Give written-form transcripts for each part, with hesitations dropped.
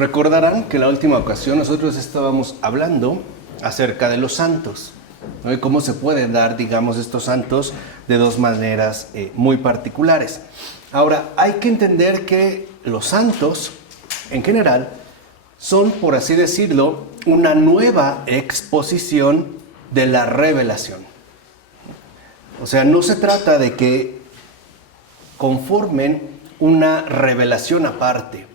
Recordarán que la última ocasión nosotros estábamos hablando acerca de los santos, ¿no? Y cómo se pueden dar, digamos, estos santos de dos maneras muy particulares. Ahora, hay que entender que los santos, en general, son, por así decirlo, una nueva exposición de la revelación. O sea, no se trata de que conformen una revelación aparte.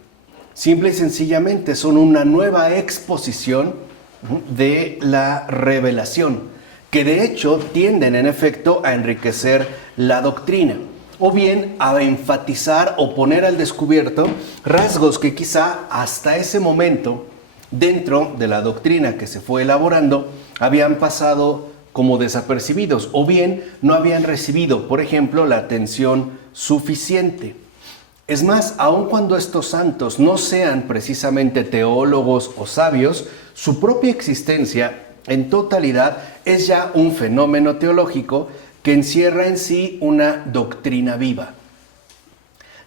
Simple y sencillamente son una nueva exposición de la revelación, que de hecho tienden en efecto a enriquecer la doctrina, o bien a enfatizar o poner al descubierto rasgos que quizá hasta ese momento, dentro de la doctrina que se fue elaborando, habían pasado como desapercibidos, o bien no habían recibido, por ejemplo, la atención suficiente. Es más, aun cuando estos santos no sean precisamente teólogos o sabios, su propia existencia en totalidad es ya un fenómeno teológico que encierra en sí una doctrina viva.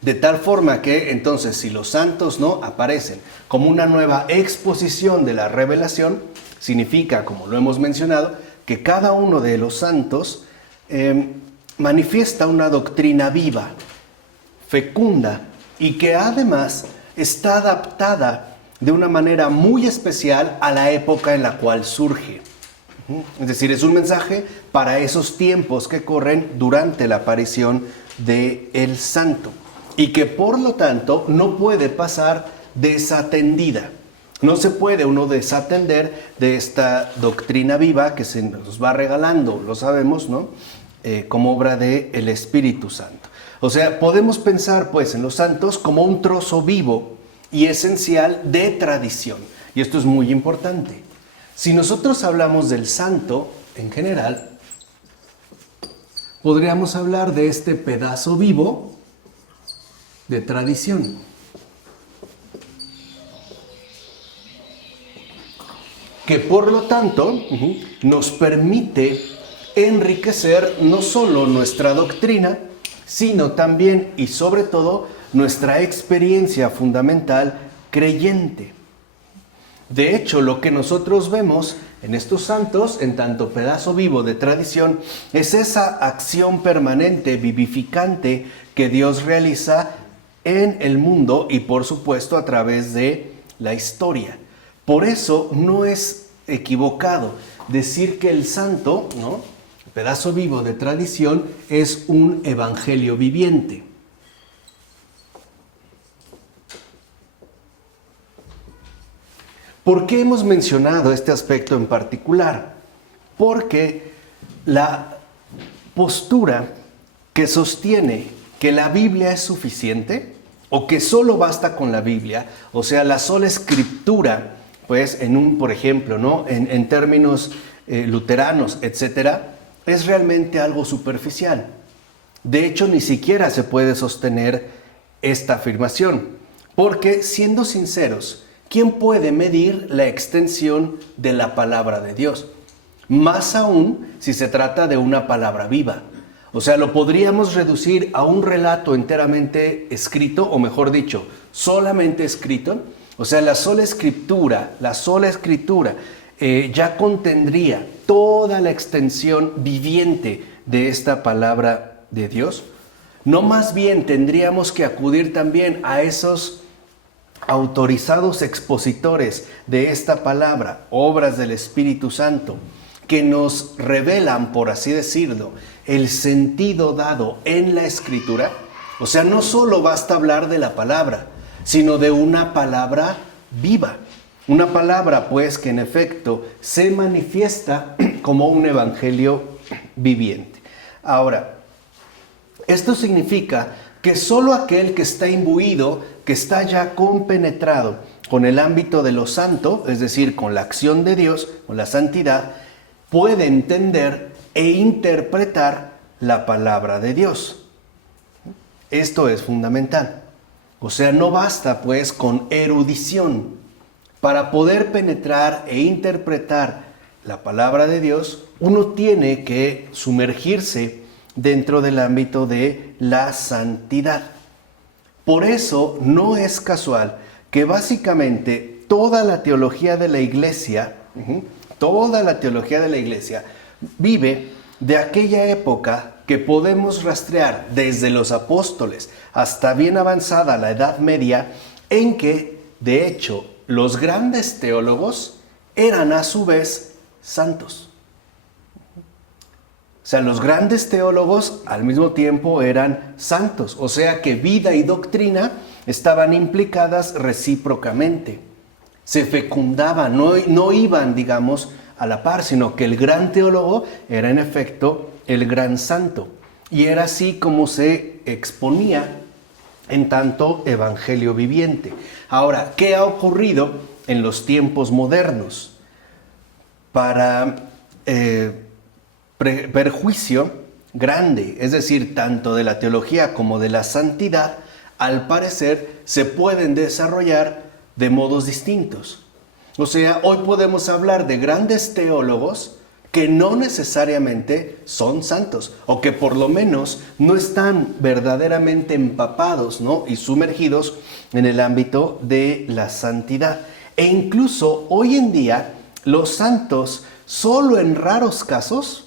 De tal forma que entonces si los santos no aparecen como una nueva exposición de la revelación, significa, como lo hemos mencionado, que cada uno de los santos manifiesta una doctrina viva, fecunda, y que además está adaptada de una manera muy especial a la época en la cual surge. Es decir, es un mensaje para esos tiempos que corren durante la aparición del santo, y que por lo tanto no puede pasar desatendida. No se puede uno desatender de esta doctrina viva que se nos va regalando, lo sabemos, ¿no? Como obra del Espíritu Santo. O sea, podemos pensar pues en los santos como un trozo vivo y esencial de tradición. Y esto es muy importante. Si nosotros hablamos del santo en general, podríamos hablar de este pedazo vivo de tradición. Que por lo tanto nos permite enriquecer no solo nuestra doctrina, sino también y sobre todo nuestra experiencia fundamental creyente. De hecho, lo que nosotros vemos en estos santos, en tanto pedazo vivo de tradición, es esa acción permanente, vivificante, que Dios realiza en el mundo y por supuesto a través de la historia. Por eso no es equivocado decir que el santo, ¿no?, pedazo vivo de tradición, es un evangelio viviente. ¿Por qué hemos mencionado este aspecto en particular? Porque la postura que sostiene que la Biblia es suficiente o que solo basta con la Biblia, o sea, la sola escritura, pues por ejemplo, ¿no?, en términos luteranos, etcétera, es realmente algo superficial. De hecho, ni siquiera se puede sostener esta afirmación, porque siendo sinceros, ¿quién puede medir la extensión de la palabra de Dios? Más aún si se trata de una palabra viva. O sea, lo podríamos reducir a un relato enteramente escrito, o mejor dicho, solamente escrito. O sea, la sola escritura ya contendría toda la extensión viviente de esta palabra de Dios. No, más bien tendríamos que acudir también a esos autorizados expositores de esta palabra, obras del Espíritu Santo, que nos revelan, por así decirlo, el sentido dado en la Escritura. O sea, no solo basta hablar de la palabra, sino de una palabra viva. Una palabra, pues, que en efecto se manifiesta como un evangelio viviente. Ahora, esto significa que solo aquel que está imbuido, que está ya compenetrado con el ámbito de lo santo, es decir, con la acción de Dios, con la santidad, puede entender e interpretar la palabra de Dios. Esto es fundamental. O sea, no basta pues con erudición. Para poder penetrar e interpretar la palabra de Dios, uno tiene que sumergirse dentro del ámbito de la santidad. Por eso no es casual que básicamente toda la teología de la Iglesia, toda la teología de la Iglesia vive de aquella época que podemos rastrear desde los apóstoles hasta bien avanzada la Edad Media, en que, de hecho, los grandes teólogos eran a su vez santos. O sea, los grandes teólogos al mismo tiempo eran santos, o sea que vida y doctrina estaban implicadas recíprocamente. Se fecundaban, no iban, digamos, a la par, sino que el gran teólogo era en efecto el gran santo. Y era así como se exponía en tanto evangelio viviente. Ahora, ¿qué ha ocurrido en los tiempos modernos? Para perjuicio grande, es decir, tanto de la teología como de la santidad, al parecer se pueden desarrollar de modos distintos. O sea, hoy podemos hablar de grandes teólogos que no necesariamente son santos, o que por lo menos no están verdaderamente empapados, ¿no?, y sumergidos en el ámbito de la santidad. E incluso hoy en día los santos, solo en raros casos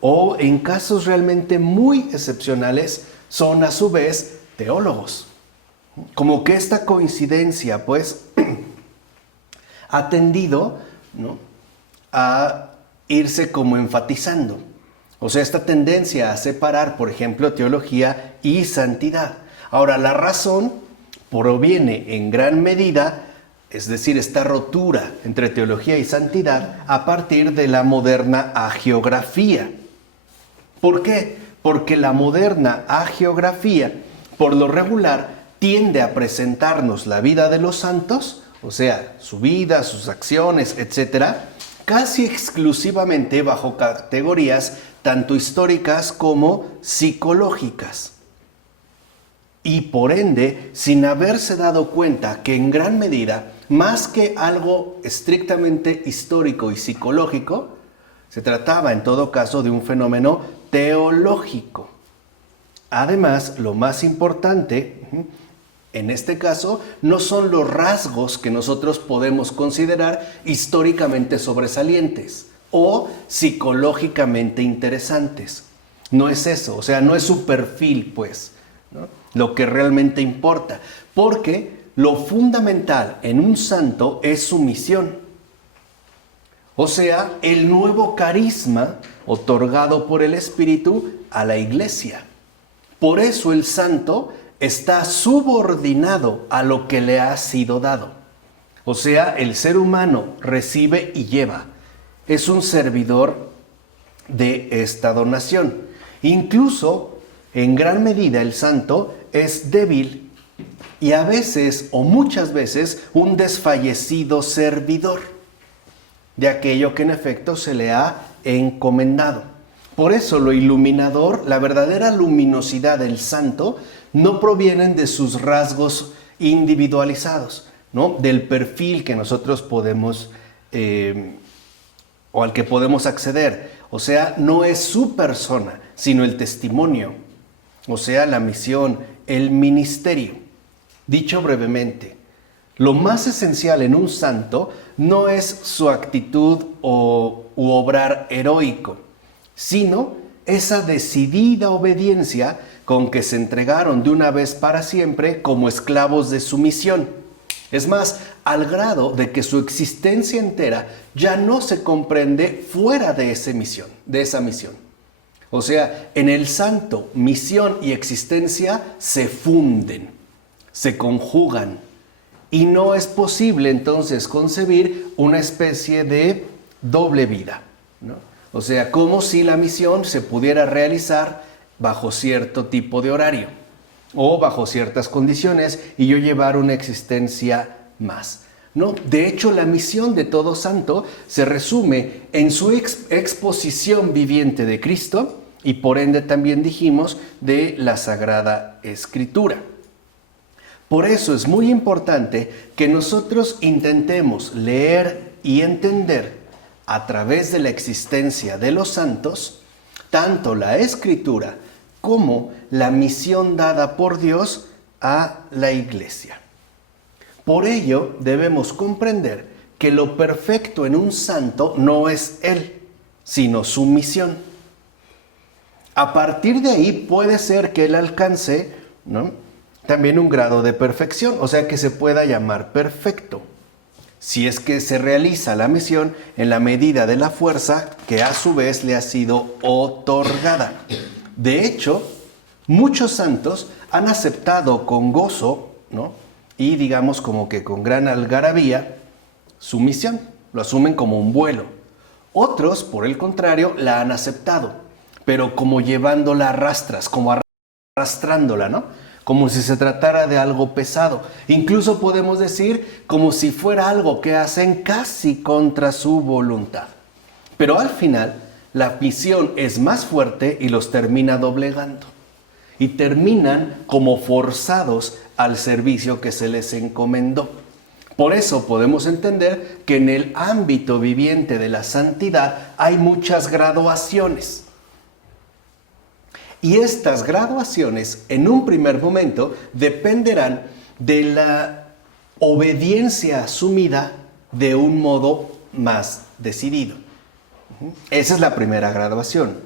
o en casos realmente muy excepcionales, son a su vez teólogos. Como que esta coincidencia, pues, ha tendido, ¿no?, a irse como enfatizando. O sea, esta tendencia a separar, por ejemplo, teología y santidad. Ahora, la razón proviene en gran medida, es decir, esta rotura entre teología y santidad, a partir de la moderna hagiografía. ¿Por qué? Porque la moderna hagiografía, por lo regular, tiende a presentarnos la vida de los santos, o sea, su vida, sus acciones, etcétera, casi exclusivamente bajo categorías tanto históricas como psicológicas. Y por ende, sin haberse dado cuenta que en gran medida, más que algo estrictamente histórico y psicológico, se trataba en todo caso de un fenómeno teológico. Además, lo más importante en este caso no son los rasgos que nosotros podemos considerar históricamente sobresalientes o psicológicamente interesantes. No es eso, o sea, no es su perfil, pues, ¿no?, lo que realmente importa, porque lo fundamental en un santo es su misión. O sea, el nuevo carisma otorgado por el Espíritu a la Iglesia. Por eso el santo está subordinado a lo que le ha sido dado. O sea, el ser humano recibe y lleva. Es un servidor de esta donación. Incluso, en gran medida, el santo es débil y a veces, o muchas veces, un desfallecido servidor de aquello que en efecto se le ha encomendado. Por eso lo iluminador, la verdadera luminosidad del santo, no provienen de sus rasgos individualizados, ¿no?, del perfil que nosotros podemos o al que podemos acceder. O sea, no es su persona, sino el testimonio, o sea, la misión, el ministerio. Dicho brevemente, lo más esencial en un santo no es su actitud u obrar heroico, sino esa decidida obediencia con que se entregaron de una vez para siempre como esclavos de su misión. Es más, al grado de que su existencia entera ya no se comprende fuera de esa misión. O sea, en el santo, misión y existencia se funden, se conjugan, y no es posible entonces concebir una especie de doble vida, ¿no? O sea, como si la misión se pudiera realizar bajo cierto tipo de horario o bajo ciertas condiciones y yo llevar una existencia más. No, de hecho, la misión de todo santo se resume en su exposición viviente de Cristo y por ende también dijimos de la Sagrada Escritura. Por eso es muy importante que nosotros intentemos leer y entender a través de la existencia de los santos tanto la Escritura como la misión dada por Dios a la Iglesia. Por ello, debemos comprender que lo perfecto en un santo no es él, sino su misión. A partir de ahí puede ser que él alcance, ¿no?, también un grado de perfección, o sea que se pueda llamar perfecto, si es que se realiza la misión en la medida de la fuerza que a su vez le ha sido otorgada. De hecho, muchos santos han aceptado con gozo, ¿no?, y digamos como que con gran algarabía su misión, lo asumen como un vuelo. Otros, por el contrario, la han aceptado, pero como llevándola a rastras, como arrastrándola, ¿no?, como si se tratara de algo pesado. Incluso podemos decir como si fuera algo que hacen casi contra su voluntad. Pero al final, la misión es más fuerte y los termina doblegando. Y terminan como forzados al servicio que se les encomendó. Por eso podemos entender que en el ámbito viviente de la santidad hay muchas graduaciones. Y estas graduaciones, en un primer momento, dependerán de la obediencia asumida de un modo más decidido. Esa es la primera graduación.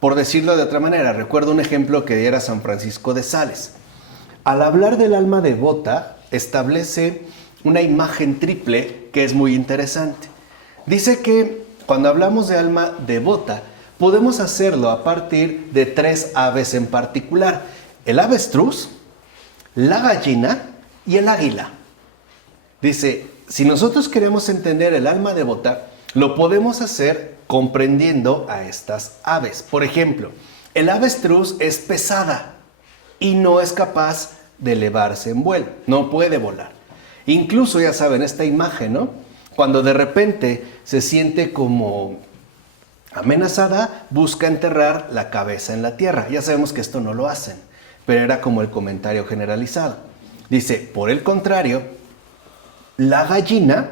Por decirlo de otra manera, recuerdo un ejemplo que diera San Francisco de Sales. Al hablar del alma devota, establece una imagen triple que es muy interesante. Dice que cuando hablamos de alma devota, podemos hacerlo a partir de 3 aves en particular: el avestruz, la gallina y el águila. Dice, si nosotros queremos entender el alma devota, lo podemos hacer comprendiendo a estas aves. Por ejemplo, el avestruz es pesada y no es capaz de elevarse en vuelo, no puede volar. Incluso, ya saben, esta imagen, ¿no?, cuando de repente se siente como amenazada, busca enterrar la cabeza en la tierra. Ya sabemos que esto no lo hacen, pero era como el comentario generalizado. Dice, por el contrario, la gallina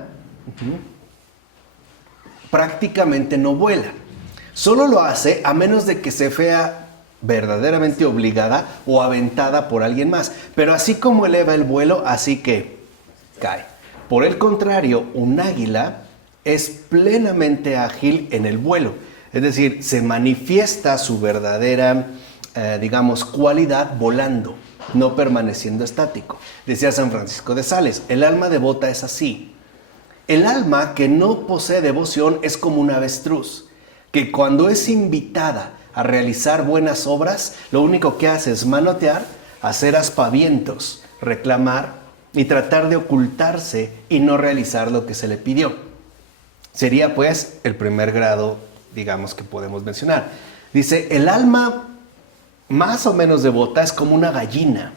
prácticamente no vuela. Solo lo hace a menos de que se vea verdaderamente obligada o aventada por alguien más. Pero así como eleva el vuelo, así que cae. Por el contrario, un águila es plenamente ágil en el vuelo. Es decir, se manifiesta su verdadera, cualidad volando, no permaneciendo estático. Decía San Francisco de Sales, el alma devota es así. El alma que no posee devoción es como un avestruz, que cuando es invitada a realizar buenas obras, lo único que hace es manotear, hacer aspavientos, reclamar y tratar de ocultarse y no realizar lo que se le pidió. Sería pues el primer grado, digamos, que podemos mencionar. Dice, el alma más o menos devota es como una gallina.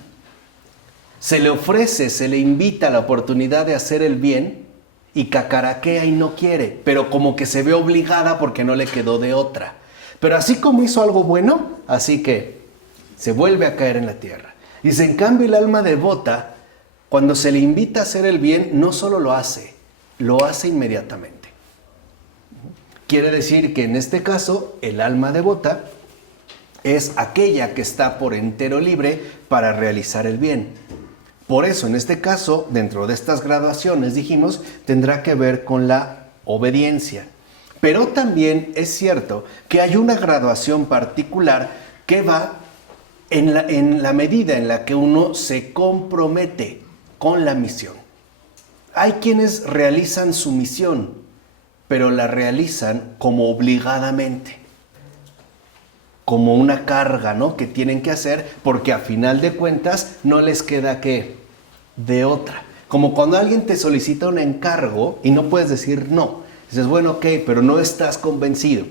Se le ofrece, se le invita la oportunidad de hacer el bien y cacaraquea y no quiere, pero como que se ve obligada porque no le quedó de otra. Pero así como hizo algo bueno, así que se vuelve a caer en la tierra. Dice, en cambio el alma devota, cuando se le invita a hacer el bien, no solo lo hace inmediatamente. Quiere decir que en este caso, el alma devota es aquella que está por entero libre para realizar el bien. Por eso, en este caso, dentro de estas graduaciones, dijimos, tendrá que ver con la obediencia. Pero también es cierto que hay una graduación particular que va en la medida en la que uno se compromete con la misión. Hay quienes realizan su misión, pero la realizan como obligadamente, como una carga, ¿no?, que tienen que hacer porque a final de cuentas no les queda ¿qué? De otra. Como cuando alguien te solicita un encargo y no puedes decir no. Dices, bueno, ok, pero no estás convencido.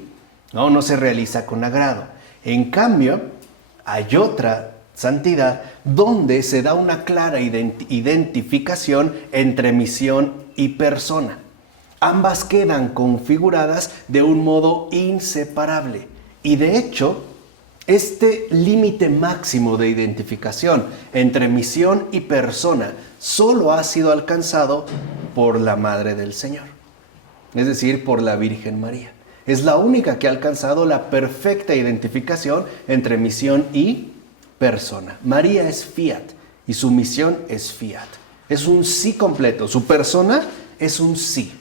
No se realiza con agrado. En cambio, hay otra santidad donde se da una clara identificación entre misión y persona. Ambas quedan configuradas de un modo inseparable. Y de hecho, este límite máximo de identificación entre misión y persona solo ha sido alcanzado por la Madre del Señor, es decir, por la Virgen María. Es la única que ha alcanzado la perfecta identificación entre misión y persona. María es fiat y su misión es fiat. Es un sí completo. Su persona es un sí.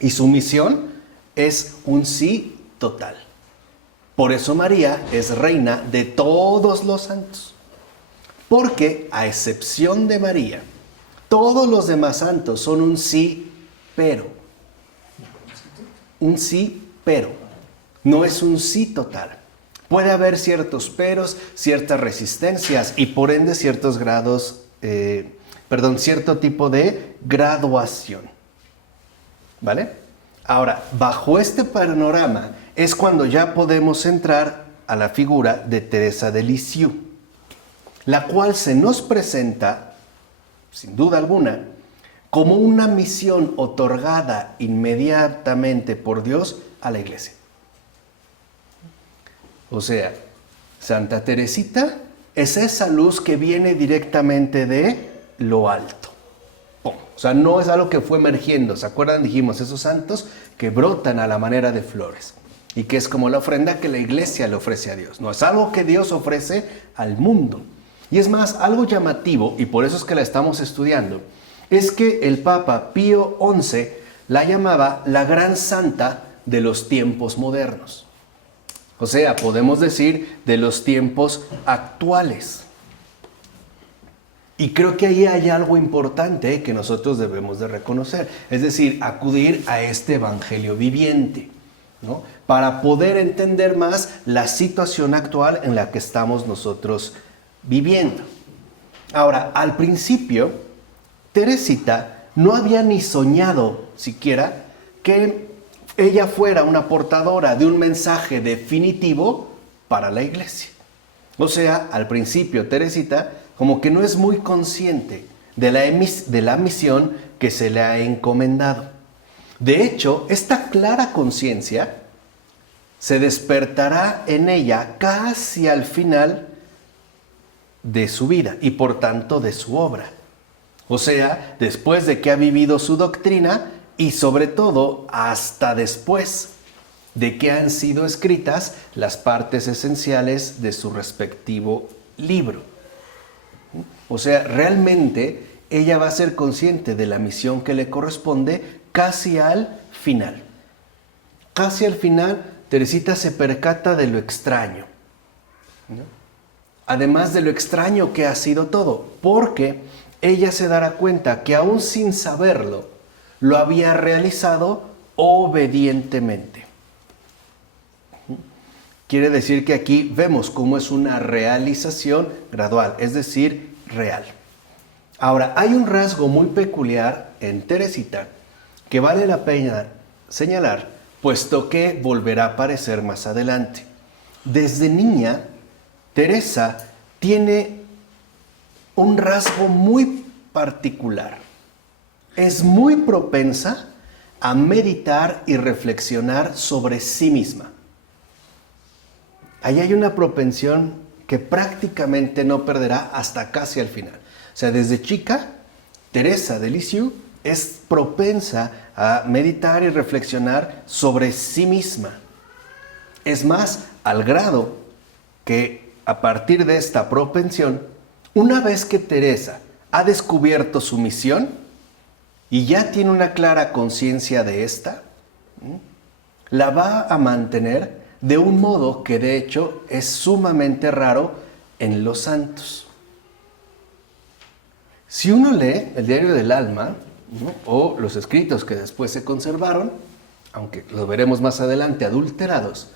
Y su misión es un sí total. Por eso María es reina de todos los santos. Porque, a excepción de María, todos los demás santos son un sí, pero. Un sí, pero. No es un sí total. Puede haber ciertos peros, ciertas resistencias y por ende ciertos grados, cierto tipo de graduación. ¿Vale? Ahora, bajo este panorama es cuando ya podemos entrar a la figura de Teresa de Lisieux, la cual se nos presenta, sin duda alguna, como una misión otorgada inmediatamente por Dios a la Iglesia. O sea, Santa Teresita es esa luz que viene directamente de lo alto. O sea, no es algo que fue emergiendo. ¿Se acuerdan? Dijimos, esos santos que brotan a la manera de flores. Y que es como la ofrenda que la Iglesia le ofrece a Dios. No es algo que Dios ofrece al mundo. Y es más, algo llamativo, y por eso es que la estamos estudiando, es que el Papa Pío XI la llamaba la gran santa de los tiempos modernos. O sea, podemos decir de los tiempos actuales. Y creo que ahí hay algo importante que nosotros debemos de reconocer. Es decir, acudir a este evangelio viviente, ¿no? Para poder entender más la situación actual en la que estamos nosotros viviendo. Ahora, al principio, Teresita no había ni soñado siquiera que ella fuera una portadora de un mensaje definitivo para la Iglesia. O sea, al principio Teresita como que no es muy consciente de la misión que se le ha encomendado. De hecho, esta clara conciencia se despertará en ella casi al final de su vida y por tanto de su obra. O sea, después de que ha vivido su doctrina y sobre todo hasta después de que han sido escritas las partes esenciales de su respectivo libro. O sea, realmente ella va a ser consciente de la misión que le corresponde casi al final. Casi al final, Teresita se percata de lo extraño, ¿no? Además de lo extraño que ha sido todo, porque ella se dará cuenta que aún sin saberlo, lo había realizado obedientemente. Quiere decir que aquí vemos cómo es una realización gradual, es decir, real. Ahora, hay un rasgo muy peculiar en Teresita que vale la pena señalar, puesto que volverá a aparecer más adelante. Desde niña, Teresa tiene un rasgo muy particular. Es muy propensa a meditar y reflexionar sobre sí misma. Ahí hay una propensión que prácticamente no perderá hasta casi al final. O sea, desde chica, Teresa de Lisieux es propensa a meditar y reflexionar sobre sí misma. Es más, al grado que a partir de esta propensión, una vez que Teresa ha descubierto su misión y ya tiene una clara conciencia de esta, la va a mantener de un modo que de hecho es sumamente raro en los santos. Si uno lee el Diario del Alma, ¿no?, o los escritos que después se conservaron, aunque los veremos más adelante adulterados,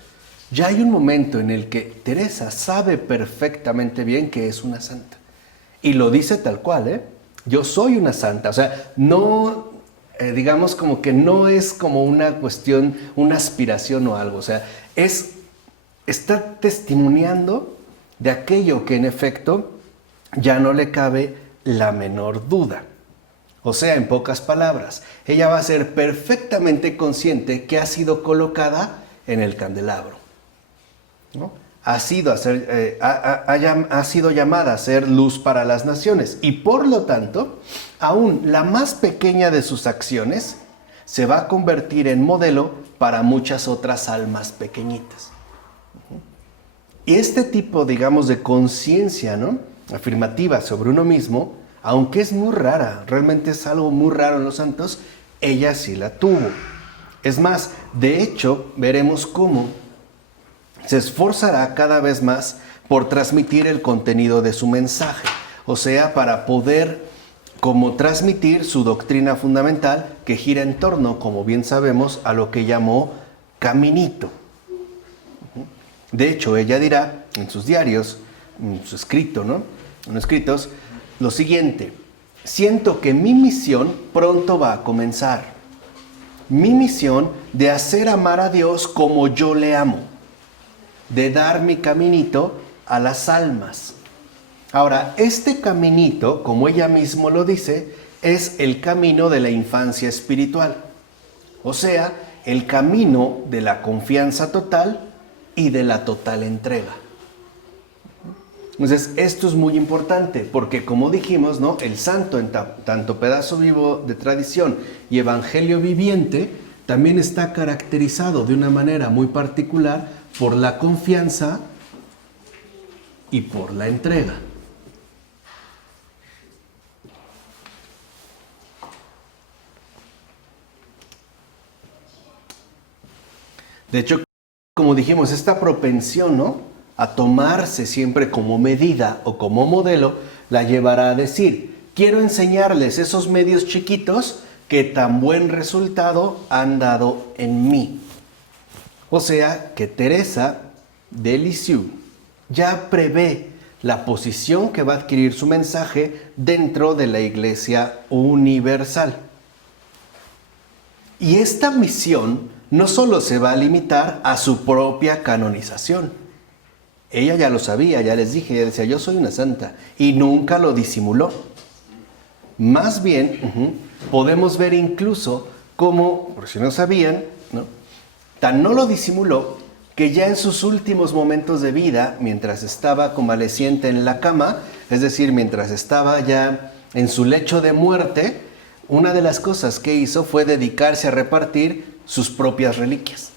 ya hay un momento en el que Teresa sabe perfectamente bien que es una santa. Y lo dice tal cual, yo soy una santa. O sea, no, digamos como que no es como una cuestión, una aspiración o algo. O sea, está testimoniando de aquello que en efecto ya no le cabe la menor duda. O sea, en pocas palabras, ella va a ser perfectamente consciente que ha sido colocada en el candelabro, ¿no? Ha sido llamada a ser luz para las naciones y por lo tanto, aún la más pequeña de sus acciones se va a convertir en modelo para muchas otras almas pequeñitas. Y este tipo, digamos, de conciencia, ¿no?, afirmativa sobre uno mismo, aunque es muy rara, realmente es algo muy raro en los santos, ella sí la tuvo. Es más, de hecho, veremos cómo se esforzará cada vez más por transmitir el contenido de su mensaje, o sea, para poder como transmitir su doctrina fundamental que gira en torno, como bien sabemos, a lo que llamó caminito. De hecho, ella dirá en sus diarios, en su escrito, ¿no? En los escritos, lo siguiente: siento que mi misión pronto va a comenzar. Mi misión de hacer amar a Dios como yo le amo, de dar mi caminito a las almas. Ahora, este caminito, como ella mismo lo dice, es el camino de la infancia espiritual. O sea, el camino de la confianza total y de la total entrega. Entonces, esto es muy importante porque, como dijimos, ¿no?, el santo, en tanto pedazo vivo de tradición y evangelio viviente, también está caracterizado de una manera muy particular por la confianza y por la entrega. De hecho, como dijimos, esta propensión, ¿no?, a tomarse siempre como medida o como modelo, la llevará a decir: quiero enseñarles esos medios chiquitos que tan buen resultado han dado en mí. O sea, que Teresa de Lisieux ya prevé la posición que va a adquirir su mensaje dentro de la Iglesia universal. Y esta misión no solo se va a limitar a su propia canonización. Ella ya lo sabía, ya les dije, ella decía: yo soy una santa, y nunca lo disimuló. Más bien, podemos ver incluso cómo, por si no sabían, ¿no?, tan no lo disimuló que ya en sus últimos momentos de vida, mientras estaba convaleciente en la cama, es decir, mientras estaba ya en su lecho de muerte, una de las cosas que hizo fue dedicarse a repartir sus propias reliquias.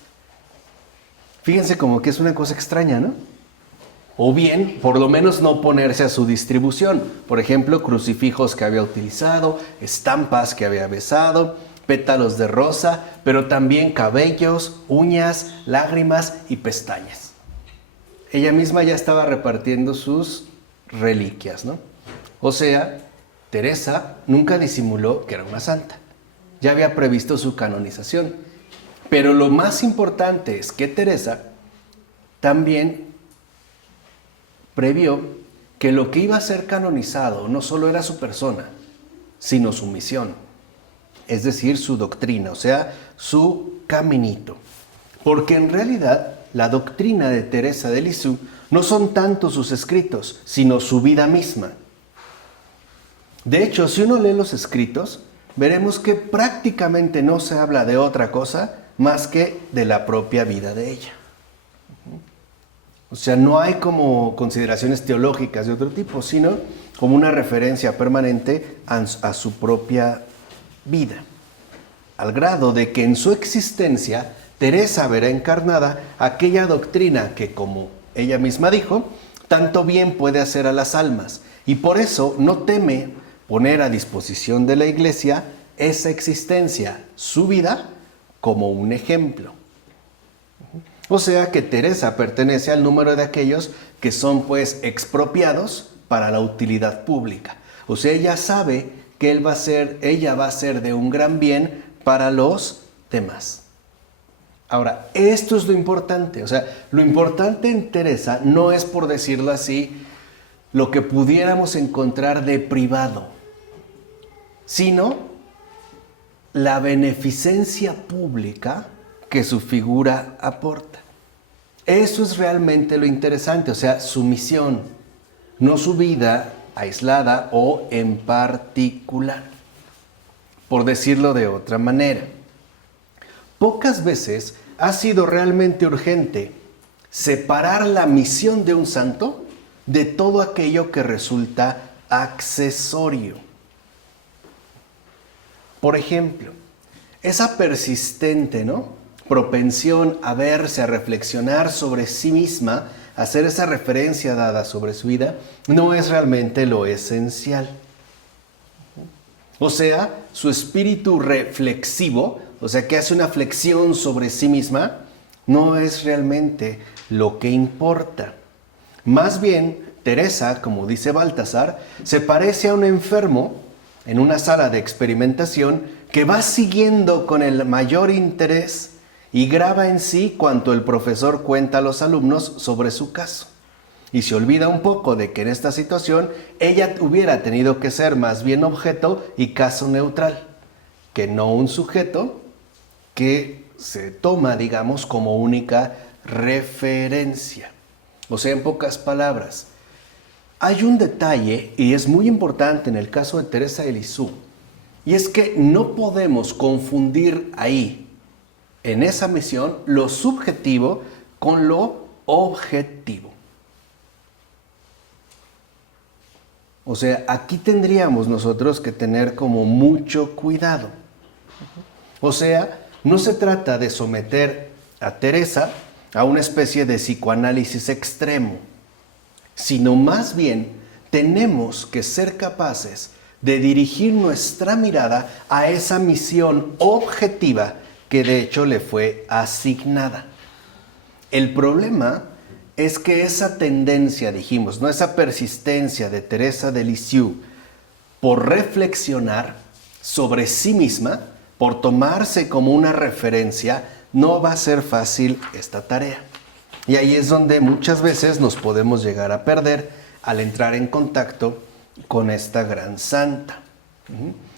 Fíjense como que es una cosa extraña, ¿no? O bien, por lo menos no oponerse a su distribución. Por ejemplo, crucifijos que había utilizado, estampas que había besado, pétalos de rosa, pero también cabellos, uñas, lágrimas y pestañas. Ella misma ya estaba repartiendo sus reliquias, ¿no? O sea, Teresa nunca disimuló que era una santa. Ya había previsto su canonización. Pero lo más importante es que Teresa también previó que lo que iba a ser canonizado no solo era su persona, sino su misión, es decir, su doctrina, o sea, su caminito. Porque en realidad la doctrina de Teresa de Lisieux no son tanto sus escritos, sino su vida misma. De hecho, si uno lee los escritos, veremos que prácticamente no se habla de otra cosa más que de la propia vida de ella. O sea, no hay como consideraciones teológicas de otro tipo, sino como una referencia permanente a su propia vida. Al grado de que en su existencia, Teresa verá encarnada aquella doctrina que, como ella misma dijo, tanto bien puede hacer a las almas. Y por eso no teme poner a disposición de la Iglesia esa existencia, su vida, como un ejemplo. O sea que Teresa pertenece al número de aquellos que son pues expropiados para la utilidad pública. O sea, ella sabe que ella va a ser de un gran bien para los demás. Ahora, esto es lo importante. O sea, lo importante en Teresa no es, por decirlo así, lo que pudiéramos encontrar de privado, sino la beneficencia pública que su figura aporta. Eso es realmente lo interesante, o sea, su misión, no su vida aislada o en particular, por decirlo de otra manera. Pocas veces ha sido realmente urgente separar la misión de un santo de todo aquello que resulta accesorio. Por ejemplo, esa persistente, propensión a verse, a reflexionar sobre sí misma, a hacer esa referencia dada sobre su vida, no es realmente lo esencial. O sea, su espíritu reflexivo, o sea, que hace una flexión sobre sí misma, no es realmente lo que importa. Más bien, Teresa, como dice Baltasar, se parece a un enfermo en una sala de experimentación que va siguiendo con el mayor interés y graba en sí cuanto el profesor cuenta a los alumnos sobre su caso. Y se olvida un poco de que en esta situación ella hubiera tenido que ser más bien objeto y caso neutral, que no un sujeto que se toma, digamos, como única referencia. O sea, en pocas palabras, hay un detalle, y es muy importante en el caso de Teresa de Lisieux, y es que no podemos confundir ahí, en esa misión, lo subjetivo con lo objetivo. O sea, aquí tendríamos nosotros que tener como mucho cuidado. O sea, no se trata de someter a Teresa a una especie de psicoanálisis extremo, sino más bien tenemos que ser capaces de dirigir nuestra mirada a esa misión objetiva que de hecho le fue asignada. El problema es que esa tendencia, dijimos, no esa persistencia de Teresa de Lisieux por reflexionar sobre sí misma, por tomarse como una referencia, no va a ser fácil esta tarea. Y ahí es donde muchas veces nos podemos llegar a perder al entrar en contacto con esta gran santa.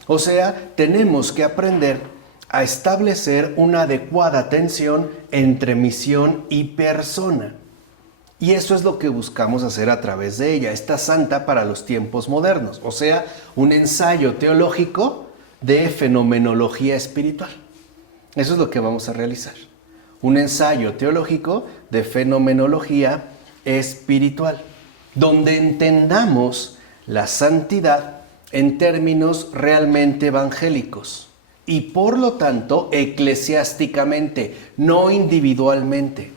O sea, tenemos que aprender a establecer una adecuada tensión entre misión y persona. Y eso es lo que buscamos hacer a través de ella, esta santa para los tiempos modernos. O sea, un ensayo teológico de fenomenología espiritual. Eso es lo que vamos a realizar. Un ensayo teológico de fenomenología espiritual, donde entendamos la santidad en términos realmente evangélicos y por lo tanto eclesiásticamente, no individualmente.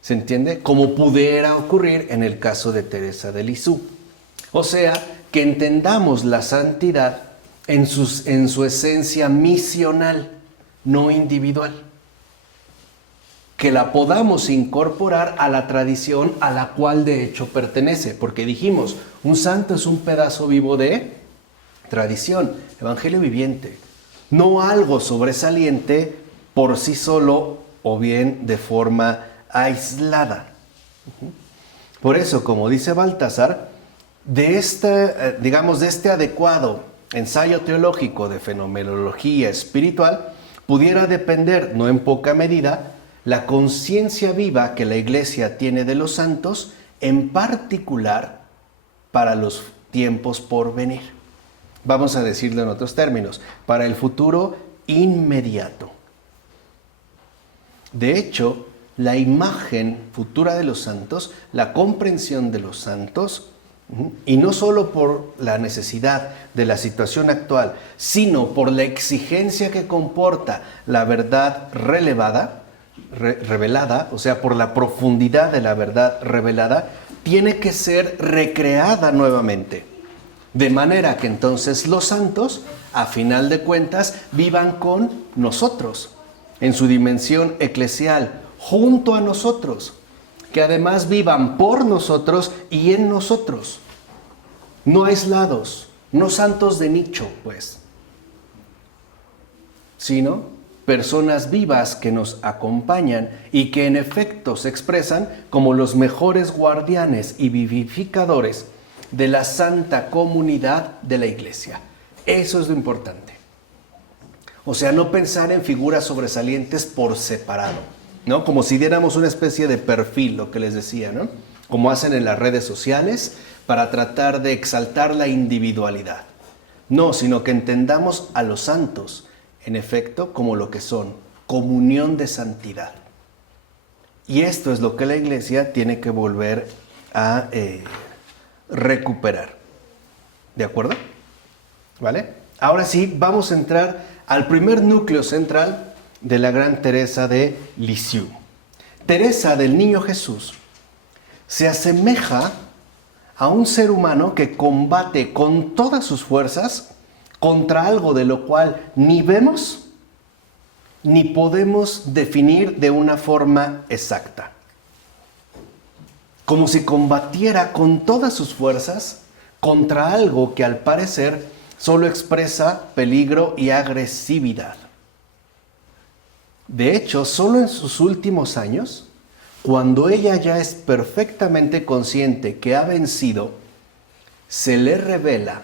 ¿Se entiende? Como pudiera ocurrir en el caso de Teresa de Lisieux. O sea, que entendamos la santidad en su esencia misional, no individual. Que la podamos incorporar a la tradición a la cual de hecho pertenece. Porque dijimos, un santo es un pedazo vivo de tradición, evangelio viviente. No algo sobresaliente por sí solo o bien de forma aislada. Por eso, como dice Baltasar, de este adecuado ensayo teológico de fenomenología espiritual, pudiera depender, no en poca medida, la conciencia viva que la Iglesia tiene de los santos, en particular para los tiempos por venir. Vamos a decirlo en otros términos, para el futuro inmediato. De hecho, la imagen futura de los santos, la comprensión de los santos, y no solo por la necesidad de la situación actual, sino por la exigencia que comporta la verdad revelada, o sea, por la profundidad de la verdad revelada, tiene que ser recreada nuevamente. De manera que entonces los santos, a final de cuentas, vivan con nosotros, en su dimensión eclesial, junto a nosotros, que además vivan por nosotros y en nosotros, no aislados, no santos de nicho, pues, sino personas vivas que nos acompañan y que en efecto se expresan como los mejores guardianes y vivificadores de la santa comunidad de la Iglesia. Eso es lo importante. O sea, no pensar en figuras sobresalientes por separado, ¿no? Como si diéramos una especie de perfil, lo que les decía, ¿no? Como hacen en las redes sociales para tratar de exaltar la individualidad. No, sino que entendamos a los santos, en efecto, como lo que son, comunión de santidad. Y esto es lo que la Iglesia tiene que volver a recuperar. ¿De acuerdo? ¿Vale? Ahora sí, vamos a entrar al primer núcleo central de la gran Teresa de Lisieux. Teresa del Niño Jesús se asemeja a un ser humano que combate con todas sus fuerzas contra algo de lo cual ni vemos ni podemos definir de una forma exacta. Como si combatiera con todas sus fuerzas contra algo que al parecer solo expresa peligro y agresividad. De hecho, solo en sus últimos años, cuando ella ya es perfectamente consciente que ha vencido, se le revela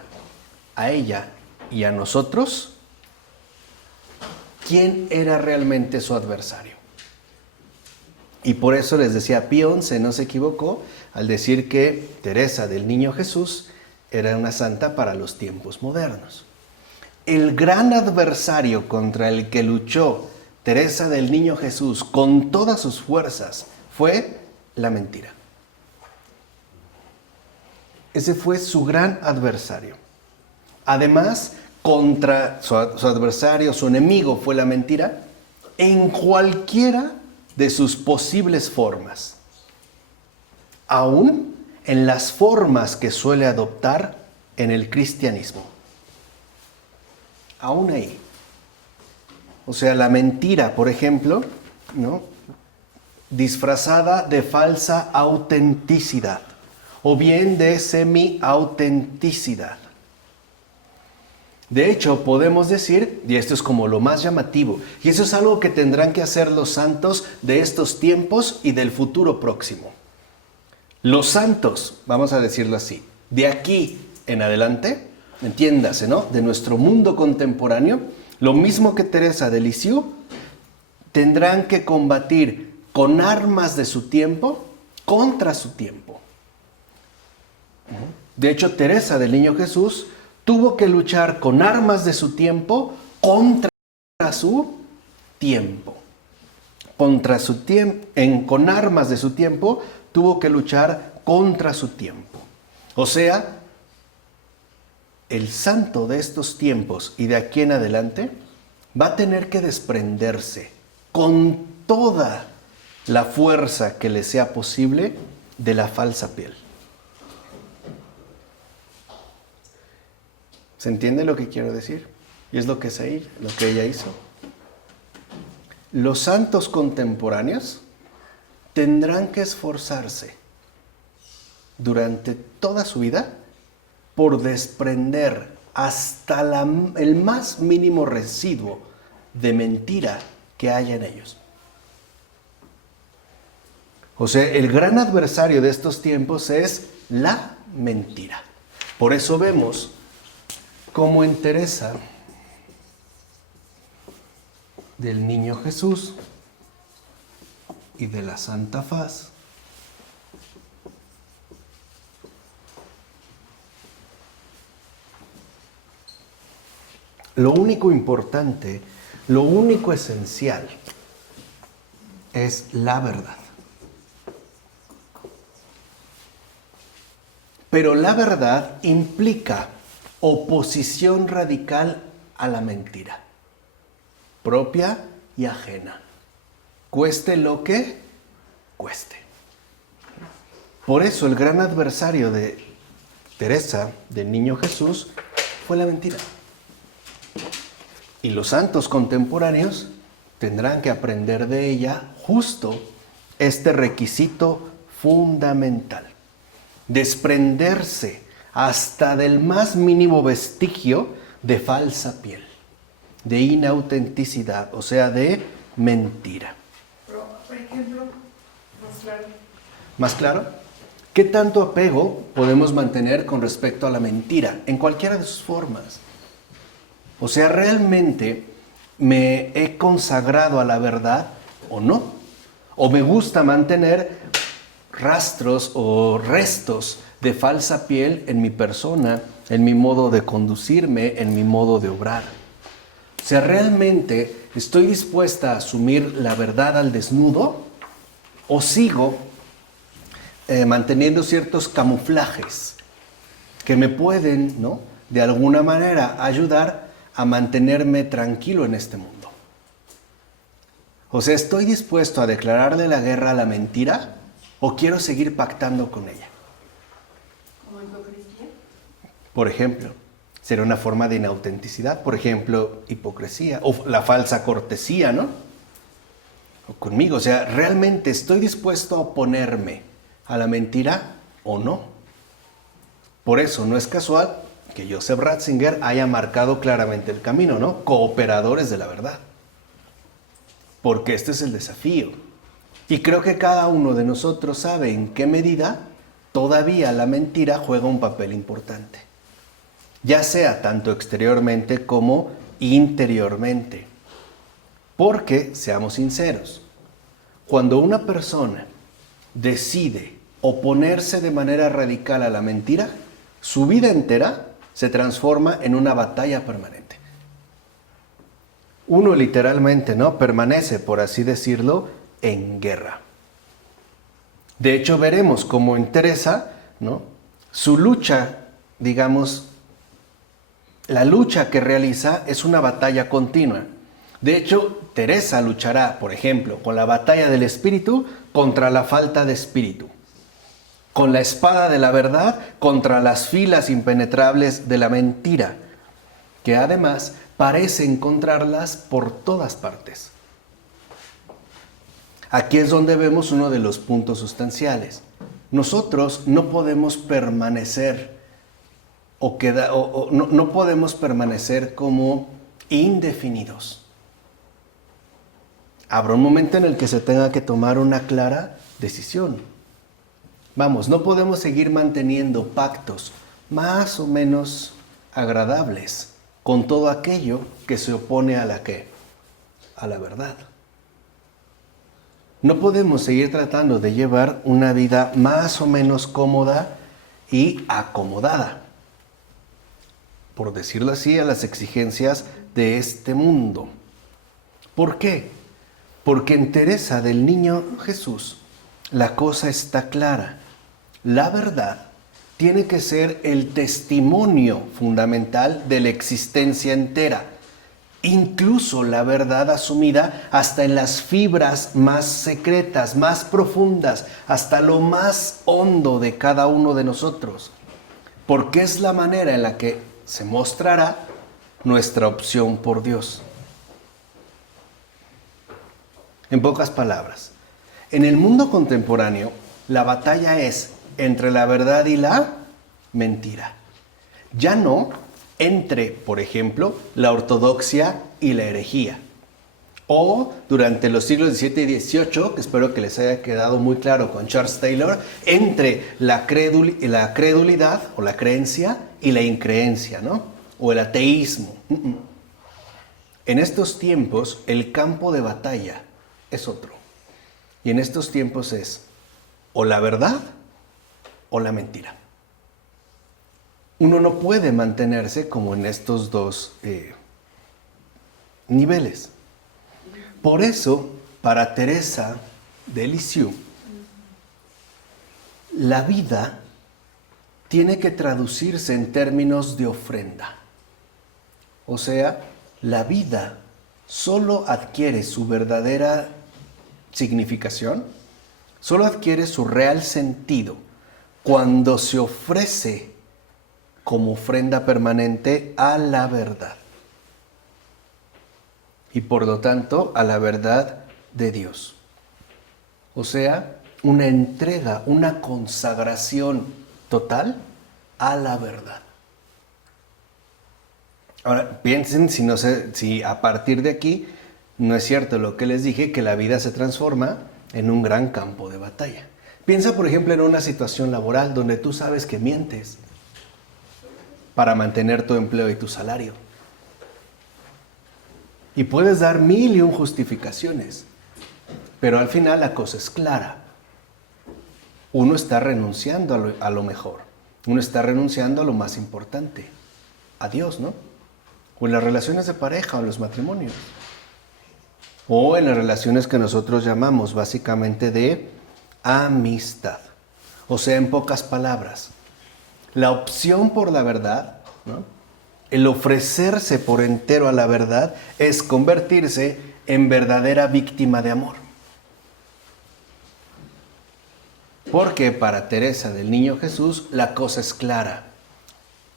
a ella y a nosotros quién era realmente su adversario. Y por eso les decía, Pío XI no se equivocó al decir que Teresa del Niño Jesús era una santa para los tiempos modernos. El gran adversario contra el que luchó Teresa del Niño Jesús con todas sus fuerzas fue la mentira. Ese fue su gran adversario. Además, contra su adversario, su enemigo fue la mentira, en cualquiera de sus posibles formas. Aún en las formas que suele adoptar en el cristianismo. Aún ahí. O sea, la mentira, por ejemplo, ¿no?, disfrazada de falsa autenticidad o bien de semi-autenticidad. De hecho, podemos decir, y esto es como lo más llamativo, y eso es algo que tendrán que hacer los santos de estos tiempos y del futuro próximo. Los santos, vamos a decirlo así, de aquí en adelante, entiéndase, ¿no?, de nuestro mundo contemporáneo, lo mismo que Teresa de Lisieux, tendrán que combatir con armas de su tiempo contra su tiempo. De hecho, Teresa del Niño Jesús tuvo que luchar con armas de su tiempo contra su tiempo. Con armas de su tiempo tuvo que luchar contra su tiempo. O sea, el santo de estos tiempos y de aquí en adelante va a tener que desprenderse con toda la fuerza que le sea posible de la falsa piel. ¿Se entiende lo que quiero decir? Y es lo que ella hizo. Los santos contemporáneos tendrán que esforzarse durante toda su vida por desprender hasta el más mínimo residuo de mentira que haya en ellos. O sea, el gran adversario de estos tiempos es la mentira. Por eso vemos como en Teresa del Niño Jesús y de la Santa Faz, lo único importante, lo único esencial es la verdad. Pero la verdad implica oposición radical a la mentira, propia y ajena, cueste lo que cueste. Por eso el gran adversario de Teresa, del Niño Jesús, fue la mentira. Y los santos contemporáneos tendrán que aprender de ella justo este requisito fundamental: desprenderse hasta del más mínimo vestigio de falsa piel, de inautenticidad, o sea, de mentira. Pero, por ejemplo, más claro. ¿Más claro? ¿Qué tanto apego podemos mantener con respecto a la mentira, en cualquiera de sus formas? O sea, ¿realmente me he consagrado a la verdad o no? ¿O me gusta mantener rastros o restos de falsa piel en mi persona, en mi modo de conducirme, en mi modo de obrar? O sea, ¿realmente estoy dispuesta a asumir la verdad al desnudo o sigo manteniendo ciertos camuflajes que me pueden, ¿no?, de alguna manera ayudar a mantenerme tranquilo en este mundo? O sea, ¿estoy dispuesto a declararle la guerra a la mentira o quiero seguir pactando con ella? ¿Como hipocresía? Por ejemplo, Sería una forma de inautenticidad, por ejemplo, hipocresía o la falsa cortesía, ¿no? O conmigo, o sea, ¿realmente estoy dispuesto a oponerme a la mentira o no? Por eso no es casual que Joseph Ratzinger haya marcado claramente el camino, ¿no? Cooperadores de la verdad. Porque este es el desafío. Y creo que cada uno de nosotros sabe en qué medida todavía la mentira juega un papel importante. Ya sea tanto exteriormente como interiormente. Porque, seamos sinceros, cuando una persona decide oponerse de manera radical a la mentira, su vida entera se transforma en una batalla permanente. Uno literalmente, ¿no?, permanece, por así decirlo, en guerra. De hecho, veremos cómo en Teresa, ¿no?, su lucha, digamos, la lucha que realiza es una batalla continua. De hecho, Teresa luchará, por ejemplo, con la batalla del espíritu contra la falta de espíritu. Con la espada de la verdad contra las filas impenetrables de la mentira, que además parece encontrarlas por todas partes. Aquí es donde vemos uno de los puntos sustanciales. Nosotros no podemos permanecer no podemos permanecer como indefinidos. Habrá un momento en el que se tenga que tomar una clara decisión. Vamos, no podemos seguir manteniendo pactos más o menos agradables con todo aquello que se opone a la ¿qué? A la verdad. No podemos seguir tratando de llevar una vida más o menos cómoda y acomodada, por decirlo así, a las exigencias de este mundo. ¿Por qué? Porque en Teresa del Niño Jesús la cosa está clara. La verdad tiene que ser el testimonio fundamental de la existencia entera. Incluso la verdad asumida hasta en las fibras más secretas, más profundas, hasta lo más hondo de cada uno de nosotros. Porque es la manera en la que se mostrará nuestra opción por Dios. En pocas palabras, en el mundo contemporáneo, la batalla es entre la verdad y la mentira. Ya no entre, por ejemplo, la ortodoxia y la herejía. O durante los siglos XVII y XVIII, que espero que les haya quedado muy claro con Charles Taylor, entre la credulidad o la creencia y la increencia, ¿no? O el ateísmo. En estos tiempos, el campo de batalla es otro. Y en estos tiempos es o la verdad o la mentira. Uno no puede mantenerse como en estos dos niveles. Por eso, para Teresa de Lisieux, la vida tiene que traducirse en términos de ofrenda. O sea, la vida solo adquiere su verdadera significación, solo adquiere su real sentido cuando se ofrece como ofrenda permanente a la verdad. Y por lo tanto, a la verdad de Dios. O sea, una entrega, una consagración total a la verdad. Ahora, piensen si a partir de aquí no es cierto lo que les dije, que la vida se transforma en un gran campo de batalla. Piensa, por ejemplo, en una situación laboral donde tú sabes que mientes para mantener tu empleo y tu salario. Y puedes dar 1001 justificaciones, pero al final la cosa es clara. Uno está renunciando a lo mejor. Uno está renunciando a lo más importante, a Dios, ¿no? O en las relaciones de pareja o en los matrimonios. O en las relaciones que nosotros llamamos básicamente de amistad. O sea, en pocas palabras, la opción por la verdad, ¿no? El ofrecerse por entero a la verdad es convertirse en verdadera víctima de amor. Porque para Teresa del Niño Jesús la cosa es clara.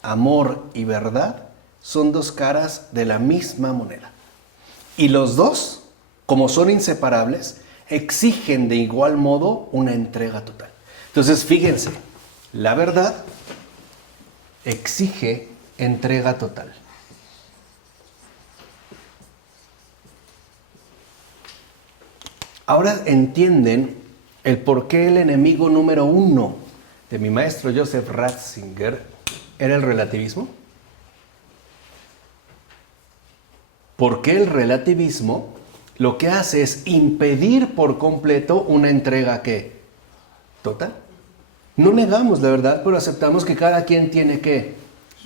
amor y verdad son dos caras de la misma moneda. Y los dos, como son inseparables, exigen de igual modo una entrega total. Entonces, fíjense, la verdad exige entrega total. Ahora entienden el por qué el enemigo número uno de mi maestro Joseph Ratzinger era el relativismo. Porque el relativismo lo que hace es impedir por completo una entrega ¿qué? Total. No negamos la verdad, pero aceptamos que cada quien tiene ¿qué?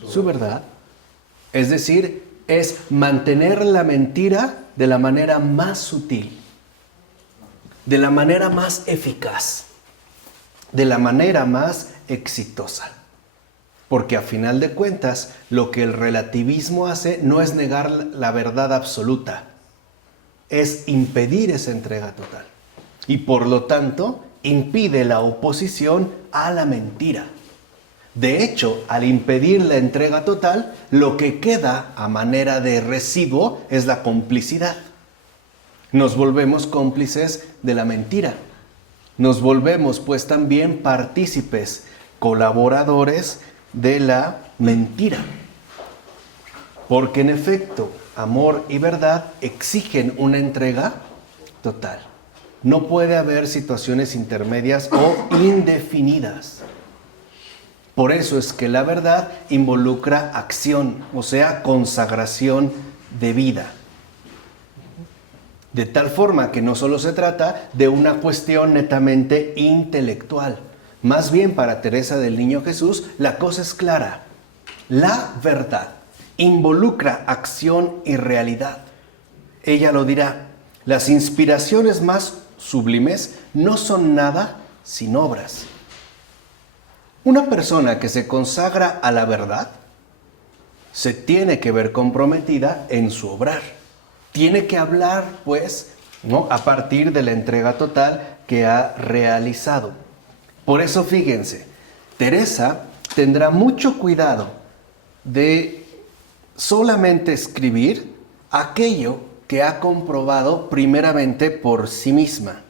Su verdad. Es decir, es mantener la mentira de la manera más sutil, de la manera más eficaz, de la manera más exitosa. Porque a final de cuentas, lo que el relativismo hace no es negar la verdad absoluta, es impedir esa entrega total. Y por lo tanto, impide la oposición a la mentira. De hecho, al impedir la entrega total, lo que queda a manera de residuo es la complicidad. Nos volvemos cómplices de la mentira. Nos volvemos pues también partícipes, colaboradores de la mentira. Porque en efecto, amor y verdad exigen una entrega total. No puede haber situaciones intermedias o indefinidas. Por eso es que la verdad involucra acción, o sea, consagración de vida. De tal forma que no solo se trata de una cuestión netamente intelectual. Más bien para Teresa del Niño Jesús, la cosa es clara. La verdad involucra acción y realidad. Ella lo dirá, las inspiraciones más sublimes no son nada sin obras. Una persona que se consagra a la verdad se tiene que ver comprometida en su obrar. Tiene que hablar, pues, ¿no? A partir de la entrega total que ha realizado. Por eso, fíjense, Teresa tendrá mucho cuidado de solamente escribir aquello que ha comprobado primeramente por sí misma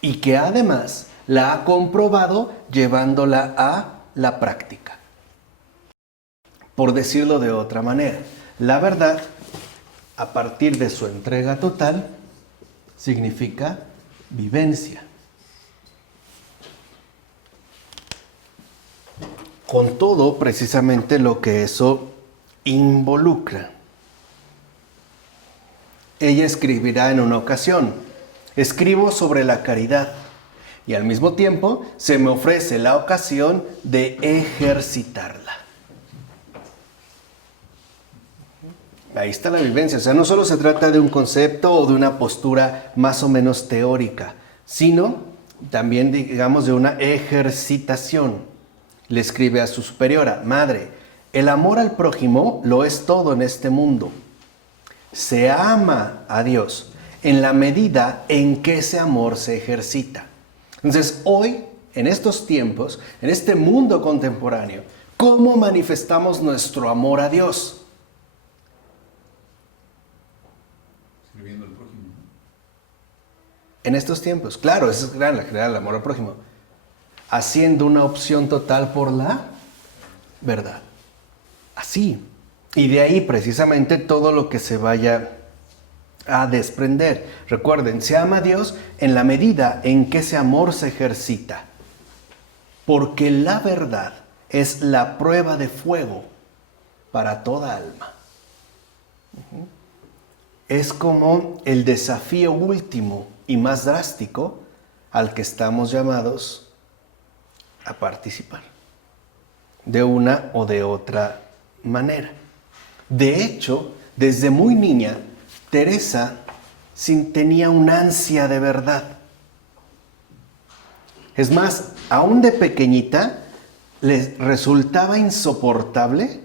y que además la ha comprobado llevándola a la práctica. Por decirlo de otra manera, la verdad, a partir de su entrega total, significa vivencia. Con todo precisamente lo que eso involucra. Ella escribirá en una ocasión, escribo sobre la caridad y al mismo tiempo se me ofrece la ocasión de ejercitarla. Ahí está la vivencia, o sea, no solo se trata de un concepto o de una postura más o menos teórica, sino también, digamos, de una ejercitación. Le escribe a su superiora, madre, el amor al prójimo lo es todo en este mundo. Se ama a Dios en la medida en que ese amor se ejercita. Entonces, hoy, en estos tiempos, en este mundo contemporáneo, ¿cómo manifestamos nuestro amor a Dios? Sirviendo al prójimo. En estos tiempos, claro, esa es la general, el amor al prójimo. Haciendo una opción total por la verdad. Así. Y de ahí precisamente todo lo que se vaya a desprender. Recuerden, se ama a Dios en la medida en que ese amor se ejercita. Porque la verdad es la prueba de fuego para toda alma. Es como el desafío último y más drástico al que estamos llamados a participar de una o de otra manera. De hecho, desde muy niña, Teresa tenía un ansia de verdad. Es más, aún de pequeñita, les resultaba insoportable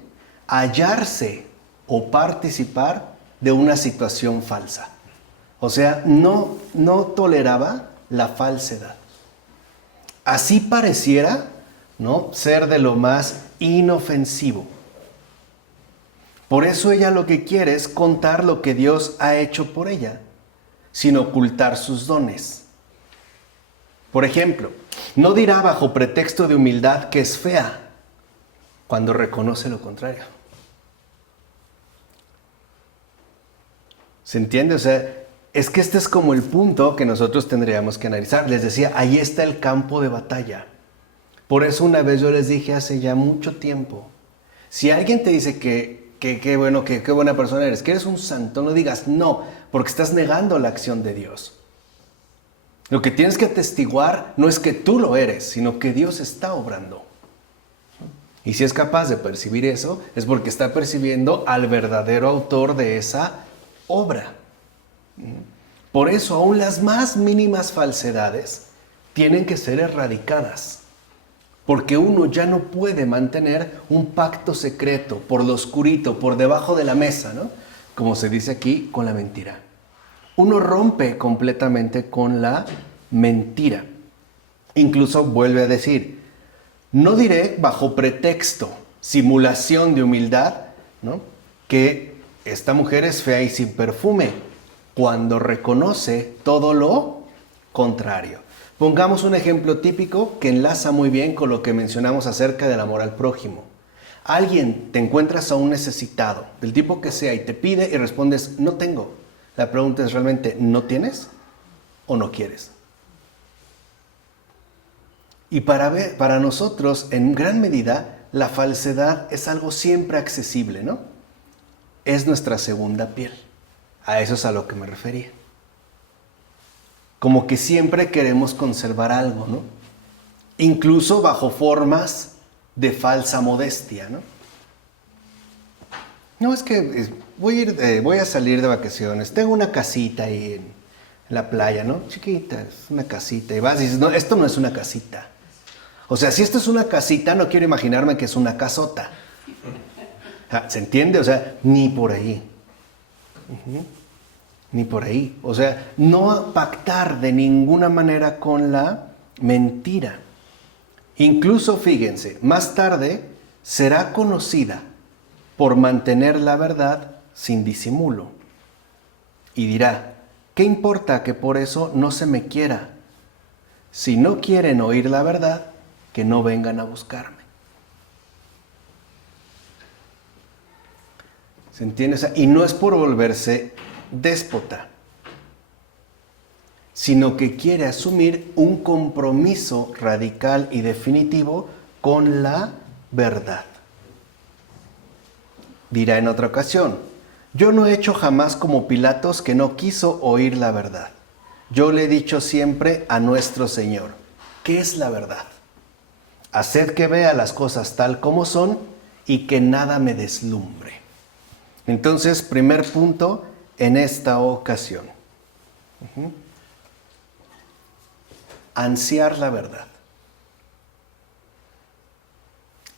hallarse o participar de una situación falsa. O sea, no toleraba la falsedad. Así pareciera ¿no? Ser de lo más inofensivo. Por eso ella lo que quiere es contar lo que Dios ha hecho por ella, sin ocultar sus dones. Por ejemplo, no dirá bajo pretexto de humildad que es fea, cuando reconoce lo contrario. ¿Se entiende? O sea, es que este es como el punto que nosotros tendríamos que analizar. Les decía, ahí está el campo de batalla. Por eso una vez yo les dije hace ya mucho tiempo, si alguien te dice que qué buena persona eres, que eres un santo, no digas no, porque estás negando la acción de Dios. Lo que tienes que atestiguar no es que tú lo eres, sino que Dios está obrando. Y si es capaz de percibir eso, es porque está percibiendo al verdadero autor de esa obra. Por eso, aún las más mínimas falsedades tienen que ser erradicadas. Porque uno ya no puede mantener un pacto secreto por lo oscurito, por debajo de la mesa, ¿no? Como se dice aquí, con la mentira. Uno rompe completamente con la mentira. Incluso vuelve a decir, no diré bajo pretexto, simulación de humildad, ¿no? Que esta mujer es fea y sin perfume, cuando reconoce todo lo contrario. Pongamos un ejemplo típico que enlaza muy bien con lo que mencionamos acerca del amor al prójimo. Alguien, te encuentras a un necesitado, del tipo que sea, y te pide y respondes, no tengo. La pregunta es realmente, ¿no tienes o no quieres? Y para nosotros, en gran medida, la falsedad es algo siempre accesible, ¿no? Es nuestra segunda piel. A eso es a lo que me refería. Como que siempre queremos conservar algo, ¿no? Incluso bajo formas de falsa modestia, ¿no? No, es que voy a salir de vacaciones, tengo una casita ahí en la playa, ¿no? Chiquita, es una casita. Y vas y dices, no, esto no es una casita. O sea, si esto es una casita, no quiero imaginarme que es una casota. ¿Se entiende? O sea, ni por ahí. Ni por ahí. O sea, no pactar de ninguna manera con la mentira. Incluso, fíjense, más tarde será conocida por mantener la verdad sin disimulo. Y dirá, ¿qué importa que por eso no se me quiera? Si no quieren oír la verdad, que no vengan a buscarme. ¿Se entiende? O sea, y no es por volverse déspota, sino que quiere asumir un compromiso radical y definitivo con la verdad. Dirá en otra ocasión, yo no he hecho jamás como Pilatos que no quiso oír la verdad. Yo le he dicho siempre a nuestro Señor, ¿qué es la verdad? Haced que vea las cosas tal como son y que nada me deslumbre. Entonces, primer punto en esta ocasión. Ansiar la verdad.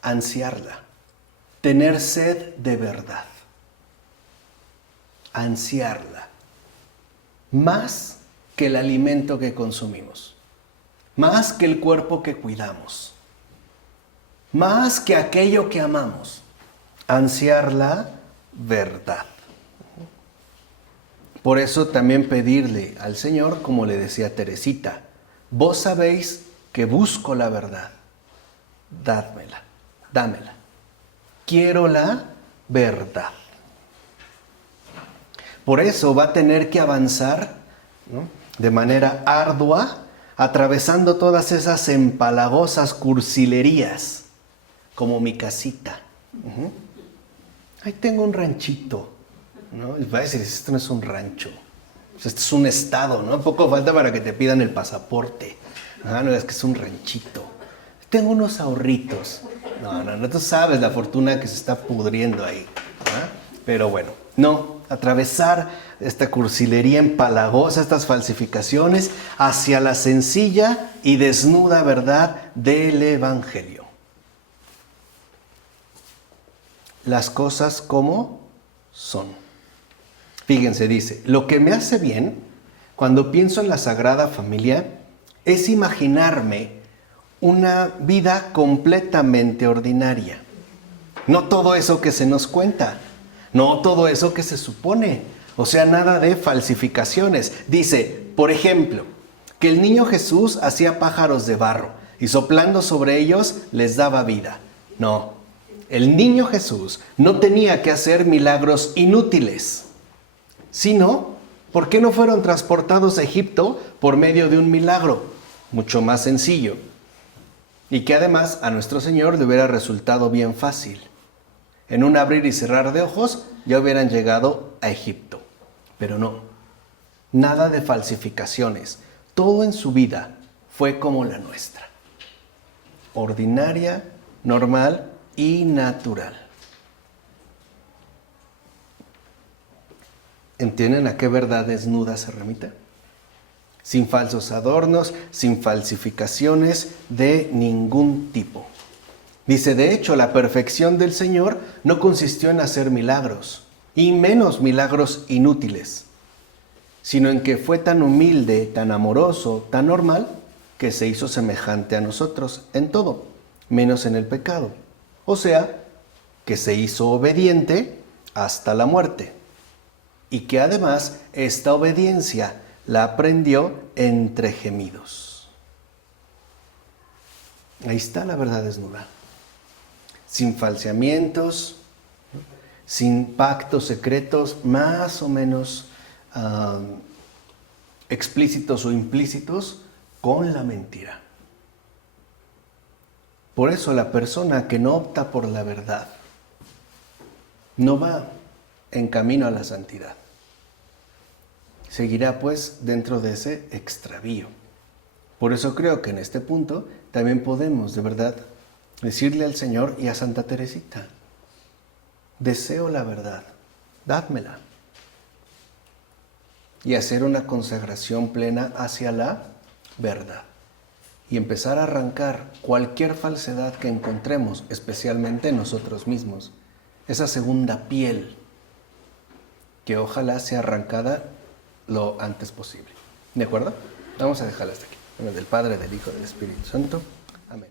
Ansiarla. Tener sed de verdad. Ansiarla. Más que el alimento que consumimos. Más que el cuerpo que cuidamos. Más que aquello que amamos. Ansiar la verdad. Por eso también pedirle al Señor, como le decía Teresita, vos sabéis que busco la verdad, dádmela, dámela. Quiero la verdad. Por eso va a tener que avanzar, ¿no?, de manera ardua, atravesando todas esas empalagosas cursilerías, como mi casita. Ahí tengo un ranchito, ¿no? Y va a decir, esto no es un rancho, esto es un estado, ¿no? Poco falta para que te pidan el pasaporte. No, es que es un ranchito. Tengo unos ahorritos. No, tú sabes la fortuna que se está pudriendo ahí, ¿no? Pero bueno, no, atravesar esta cursilería empalagosa, estas falsificaciones, hacia la sencilla y desnuda verdad del Evangelio. Las cosas como son. Fíjense, dice, lo que me hace bien cuando pienso en la Sagrada Familia es imaginarme una vida completamente ordinaria. No todo eso que se nos cuenta, no todo eso que se supone, o sea, nada de falsificaciones. Dice, por ejemplo, que el niño Jesús hacía pájaros de barro y soplando sobre ellos les daba vida. No, el niño Jesús no tenía que hacer milagros inútiles, sino, ¿por qué no fueron transportados a Egipto por medio de un milagro mucho más sencillo? Y que además a nuestro Señor le hubiera resultado bien fácil. En un abrir y cerrar de ojos ya hubieran llegado a Egipto. Pero no, nada de falsificaciones. Todo en su vida fue como la nuestra. Ordinaria, normal y natural. ¿Entienden a qué verdad desnuda se remite? Sin falsos adornos, sin falsificaciones de ningún tipo. Dice, de hecho, la perfección del Señor no consistió en hacer milagros, y menos milagros inútiles, sino en que fue tan humilde, tan amoroso, tan normal, que se hizo semejante a nosotros en todo, menos en el pecado. O sea, que se hizo obediente hasta la muerte. Y que además esta obediencia la aprendió entre gemidos. Ahí está la verdad desnuda. Sin falseamientos, sin pactos secretos más o menos explícitos o implícitos con la mentira. Por eso la persona que no opta por la verdad no va en camino a la santidad. Seguirá pues dentro de ese extravío. Por eso creo que en este punto también podemos de verdad decirle al Señor y a Santa Teresita, deseo la verdad, dádmela. Y hacer una consagración plena hacia la verdad. Y empezar a arrancar cualquier falsedad que encontremos, especialmente en nosotros mismos. Esa segunda piel que ojalá sea arrancada lo antes posible. ¿De acuerdo? Vamos a dejarla hasta aquí. En el del Padre, del Hijo, del Espíritu Santo. Amén.